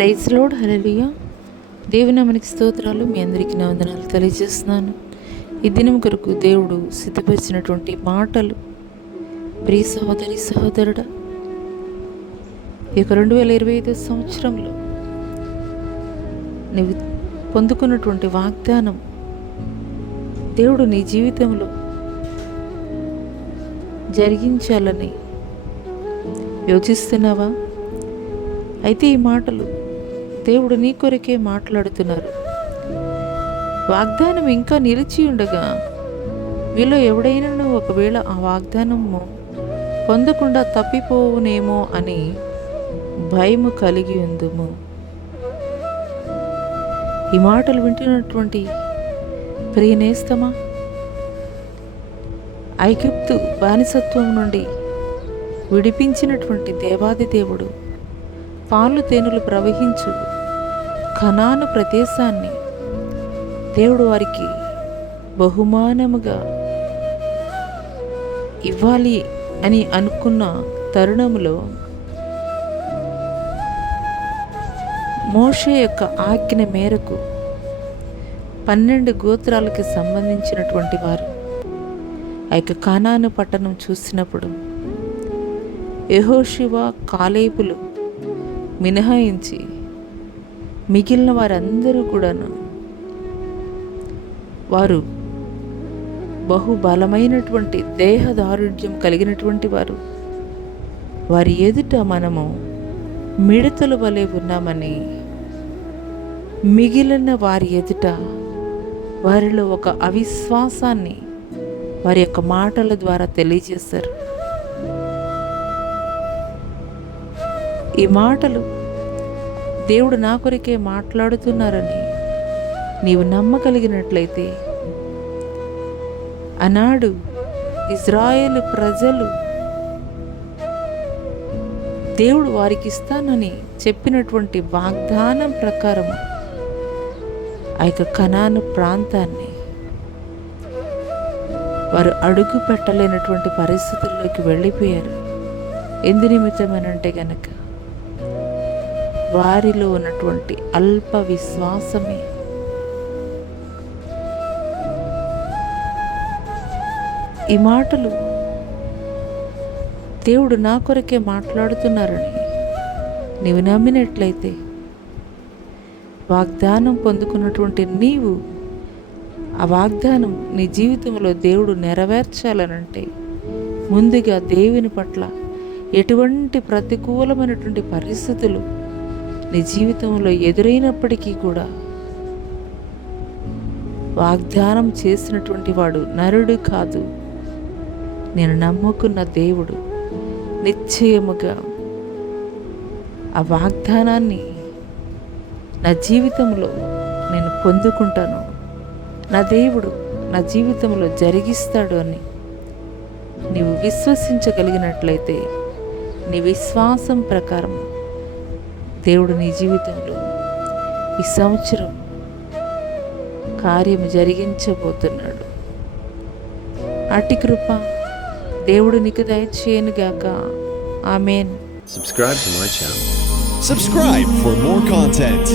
Praise lord, హల్లెలూయా. దేవుని మనకి స్తోత్రాలు. మీ అందరికీ నా వందనాలు తెలియజేస్తున్నాను. ఈ దినం కొరకు దేవుడు సిద్ధపరిచినటువంటి మాటలు, ప్రియ సహోదరి సహోదరుడా, ఈ యొక్క 2025 సంవత్సరంలో నీవు పొందుకున్నటువంటి వాగ్దానం దేవుడు నీ జీవితంలో జరిగించాలని యోచిస్తున్నావా? అయితే ఈ మాటలు దేవుడు నీ కొరకే మాట్లాడుతున్నారు. వాగ్దానం ఇంకా నిలిచి ఉండగా వీళ్ళు ఎవడైనా ఒకవేళ ఆ వాగ్దానము పొందకుండా తప్పిపోవునేమో అని భయము కలిగి ఉందుము. ఈ మాటలు వింటున్నటువంటి ప్రియనేస్తమా, ఐగుప్తు బానిసత్వం నుండి విడిపించినటువంటి దేవాది దేవుడు పాలు తేనెలు ప్రవహించు కనాను ప్రదేశాన్ని దేవుడు వారికి బహుమానముగా ఇవ్వాలి అని అనుకున్న తరుణములో మోషే యొక్క ఆజ్ఞ మేరకు 12 గోత్రాలకి సంబంధించినటువంటి వారు ఆ యొక్క కానాను పట్టణం చూసినప్పుడు యెహోషువ, కాలేబులు మినహాయించి మిగిలిన వారందరూ కూడాను వారు బహుబలమైనటువంటి దేహదారుఢ్యం కలిగినటువంటి వారు. వారి ఎదుట మనము మిడతల వలె ఉన్నామని మిగిలిన వారి ఎదుట వారిలో ఒక అవిశ్వాసాన్ని వారి యొక్క మాటల ద్వారా తెలియజేశారు. ఈ మాటలు దేవుడు నా కొరకే మాట్లాడుతున్నారని నీవు నమ్మగలిగినట్లయితే, ఆనాడు ఇజ్రాయేలు ప్రజలు దేవుడు వారికి ఇస్తానని చెప్పినటువంటి వాగ్దానం ప్రకారం ఆ యొక్క కనాను ప్రాంతాన్ని వారు అడుగు పెట్టలేనటువంటి పరిస్థితుల్లోకి వెళ్ళిపోయారు. ఎందు నిమిత్తమనంటే గనక వారిలో ఉన్నటువంటి అల్ప విశ్వాసమే. ఈ మాటలు దేవుడు నా కొరకే మాట్లాడుతున్నారని నీవు నమ్మినట్లయితే, వాగ్దానం పొందుకున్నటువంటి నీవు ఆ వాగ్దానం నీ జీవితంలో దేవుడు నెరవేర్చాలనంటే, ముందుగా దేవుని పట్ల ఎటువంటి ప్రతికూలమైనటువంటి పరిస్థితులు నీ జీవితంలో ఎదురైనప్పటికీ కూడా వాగ్దానం చేసినటువంటి వాడు నరుడు కాదు, నేను నమ్ముకున్న దేవుడు నిశ్చయముగా ఆ వాగ్దానాన్ని నా జీవితంలో నేను పొందుకుంటాను, నా దేవుడు నా జీవితంలో జరిగిస్తాడు అని నీవు విశ్వసించగలిగినట్లయితే, నీ విశ్వాసం ప్రకారం దేవుడు నీ జీవితంలో ఈ సంవత్సరం కార్యము జరిగించబోతున్నాడు. అట్టి కృప దేవుడు నీకు దయచేయనుగాక. ఆమేన్. Subscribe to my channel. Subscribe for more content.